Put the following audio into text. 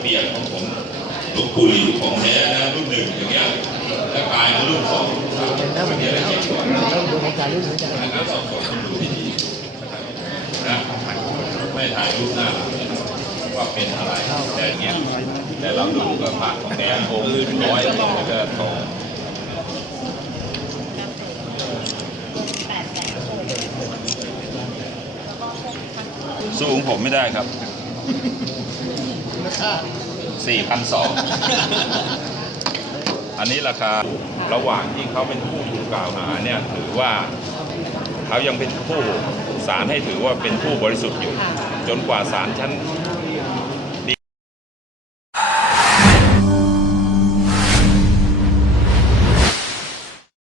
เบียดของผมหลวงปู่หลิของแท้นะรุ่นหนึ่งอย่างเงี้ยแล้วกลายมารุ่นสองนสมอย่เยแล้วเนะครับสอบสวนดูดีๆนะไม่ถ่ายรูปหน้าว่าเป็นอะไรแต่เนี้ยแต่เราดูกับพระของแท้องค์อนร้อยแล้วก็ทองสู้ผมไม่ได้ครับ 4,200 อันนี้ราคาระหว่างที่เขาเป็นผู้ถูกกล่าวหาเนี่ยถือว่าเขายังเป็นผู้ศาลให้ถือว่าเป็นผู้บริสุทธิ์อยู่ จนกว่าศาลชั้น